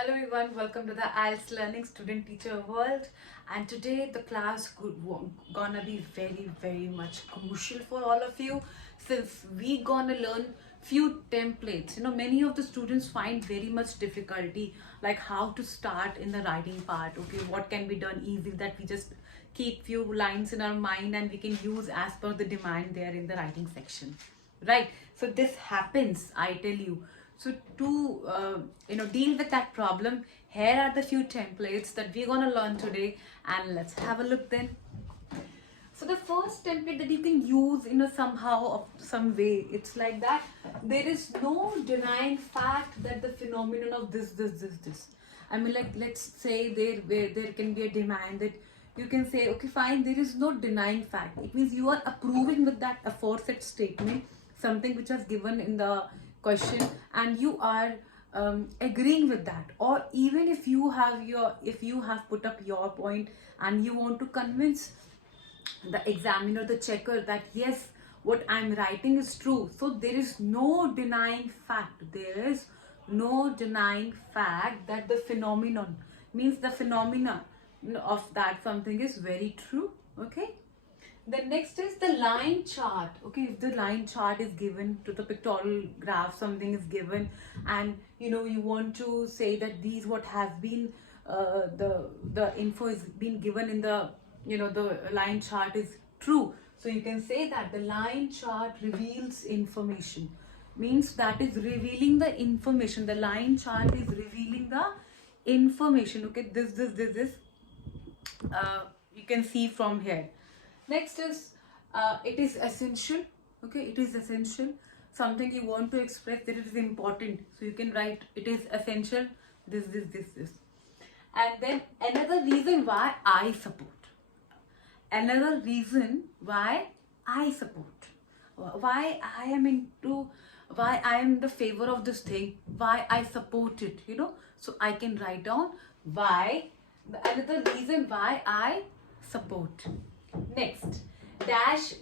Hello everyone, welcome to the IELTS Learning Student Teacher World, and today the class gonna be very much crucial for all of you, since we gonna learn few templates. Many of the students find very much difficulty like how to start in the writing part. Okay, what can be done easy that we just keep few lines in our mind and we can use as per the demand there in the writing section, right? So this happens, I tell you. So to deal with that problem, here are the few templates that we're gonna learn today, and let's have a look then. So the first template that you can use somehow or some way, it's like that there is no denying fact that the phenomenon of this. I mean, like, let's say there can be a demand that you can say, okay, fine, there is no denying fact. It means you are approving with that aforesaid statement something which was given in the question, and you are agreeing with that. Or even if you have put up your point and you want to convince the examiner, the checker, that yes, what I'm writing is true. So there is no denying fact. There is no denying fact that the phenomenon means the phenomena of that something is very true. Okay. The next is the line chart. Okay, if the line chart is given to the pictorial graph, something is given, and you want to say that these what has been the info is been given in the the line chart is true. So you can say that the line chart reveals information, means that is revealing the information. The line chart is revealing the information. Okay, this you can see from here. Next is it is essential. Okay, it is essential. Something you want to express that it is important. So you can write it is essential. This. And then another reason why I support. Another reason why I support. Why I am into. Why I am in the favor of this thing. Why I support it. So I can write down why. Another reason why I support. Next, dash,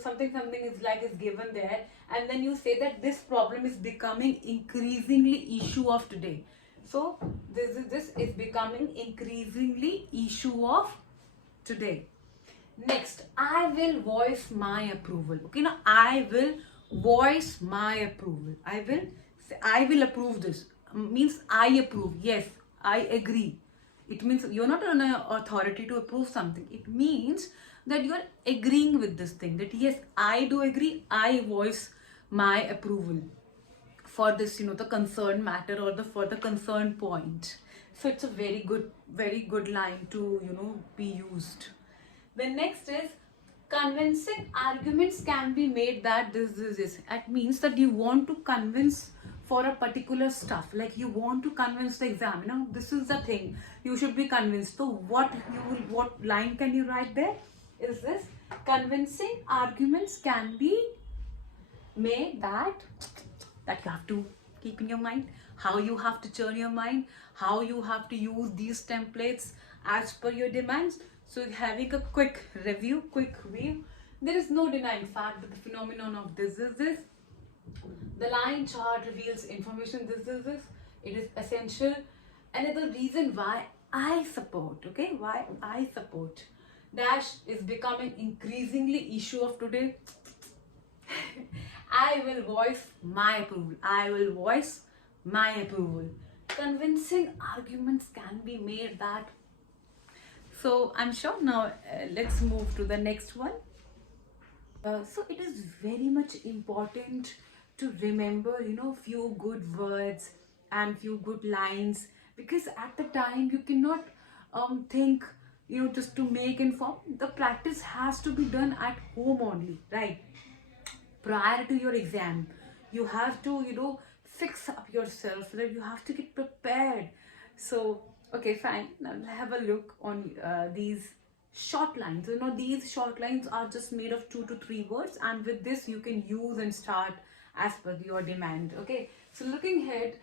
something is given there, and then you say that this problem is becoming increasingly issue of today. So this is becoming increasingly issue of today. Next, I will voice my approval. Okay, now I will voice my approval. I will say I will approve this. Means I approve. Yes, I agree. It means you're not an authority to approve something. It means that you're agreeing with this thing. That yes, I do agree. I voice my approval for this, the concerned matter or for the concerned point. So it's a very good line to be used. The next is convincing arguments can be made that this. It means that you want to convince for a particular stuff, like you want to convince the examiner this is the thing you should be convinced. So what line can you write there is this: convincing arguments can be made that you have to keep in your mind, how you have to turn your mind, how you have to use these templates as per your demands. So having a quick review, there is no denying fact that the phenomenon of this is this. The line chart reveals information. This. It is essential. Another reason why I support. Okay, why I support. Dash is becoming increasingly issue of today. I will voice my approval. I will voice my approval. Convincing arguments can be made that. So I'm sure now let's move to the next one. So it is very much important to remember, few good words and few good lines, because at the time you cannot think, just to make inform. The practice has to be done at home only, right? Prior to your exam, you have to fix up yourself, so that you have to get prepared. So okay, fine, now have a look on these short lines. These short lines are just made of 2 to 3 words, and with this you can use and start as per your demand. Okay, so looking ahead,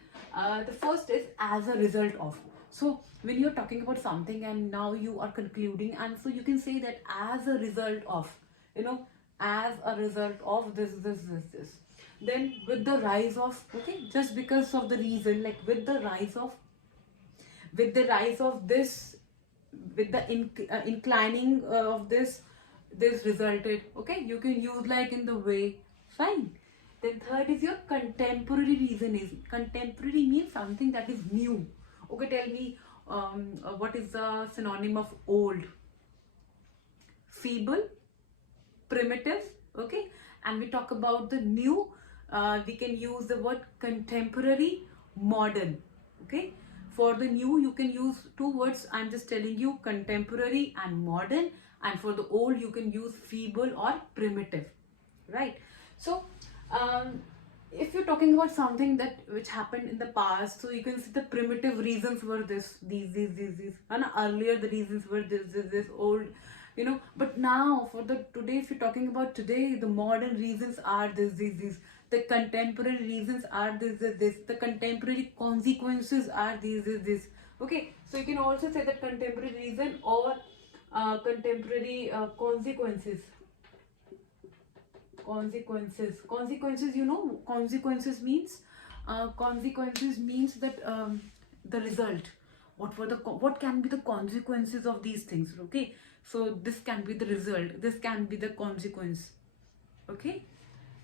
the first is as a result of. So when you're talking about something and now you are concluding, and so you can say that as a result of, as a result of this. Then with the rise of, okay, just because of the reason, like with the rise of with the rise of this, with the inclining of this resulted. Okay, you can use like in the way, fine. Then third is your contemporary reason. Is contemporary means something that is new. Okay, tell me, what is the synonym of old? Feeble, primitive. Okay, and we talk about the new, we can use the word contemporary, modern. Okay, for the new you can use two words, I'm just telling you, contemporary and modern. And for the old you can use feeble or primitive, right? So if you're talking about something that which happened in the past, so you can see the primitive reasons were this, these, and earlier the reasons were this old, you know. But now for the today, if you're talking about today, the modern reasons are these, the contemporary reasons are this, the contemporary consequences are these. Okay, so you can also say that contemporary reason or contemporary consequences, you know. Consequences means that the result, what can be the consequences of these things. Okay, so this can be the result, this can be the consequence. Okay,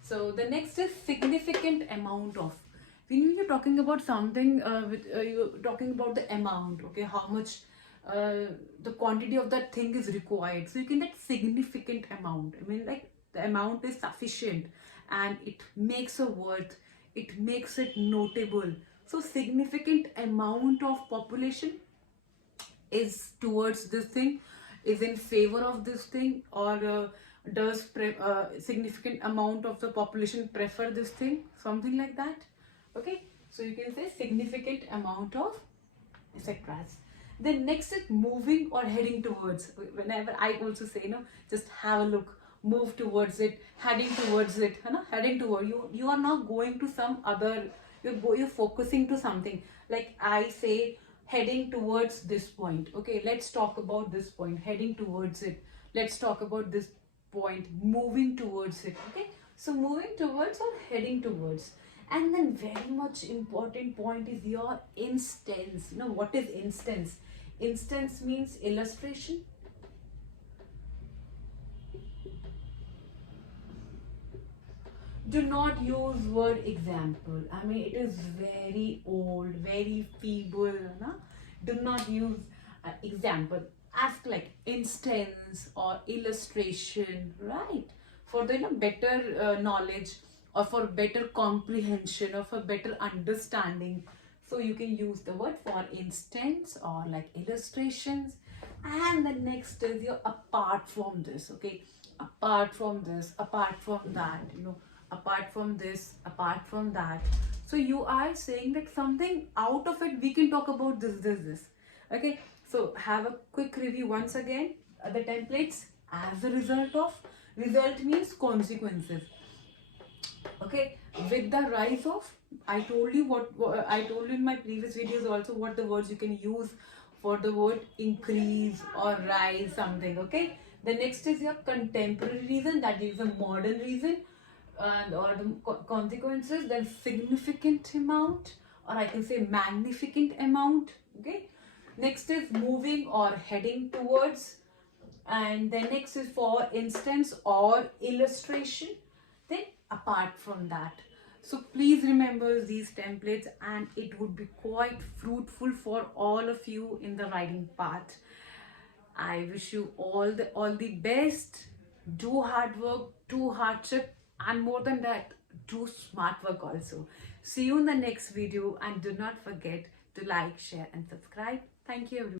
so the next is significant amount of. When you're talking about something, you're talking about the amount. Okay, how much the quantity of that thing is required. So you can get significant amount. I mean, like the amount is sufficient and it makes a worth, it makes it notable. So significant amount of population is towards this thing, is in favor of this thing, or does significant amount of the population prefer this thing, something like that. Okay, so you can say significant amount of, etc. Then next is moving or heading towards. Whenever I also say, you know, just have a look, move towards it, heading towards it, you know, heading toward you. You are not going to some other. You're focusing to something. Like I say, heading towards this point. Okay, let's talk about this point. Heading towards it. Let's talk about this point. Moving towards it. Okay, so moving towards or heading towards. And then very much important point is your instance. You know what is instance? Instance means illustration. Do not use word example. I mean, it is very old, very feeble. Na? Do not use example. Ask like instance or illustration, right? For the, you know, better knowledge, or for better comprehension, or for better understanding. So you can use the word for instance or like illustrations. And the next is your apart from this. Okay, apart from this, apart from that, you know, apart from this, apart from that. So you are saying that something out of it we can talk about this. Okay, so have a quick review once again. The templates, as a result of, result means consequences. Okay, with the rise of, I told you what I told you in my previous videos also, what the words you can use for the word increase or rise, something. Okay, the next is your contemporary reason, that is a modern reason, and or the consequences. Then significant amount, or I can say magnificent amount. Okay, next is moving or heading towards, and then next is for instance or illustration. Then apart from that. So please remember these templates, and it would be quite fruitful for all of you in the writing part. I wish you all the best. Do hard work, do hardship, and more than that, do smart work also. See you in the next video, and do not forget to like, share, and subscribe. Thank you, everyone.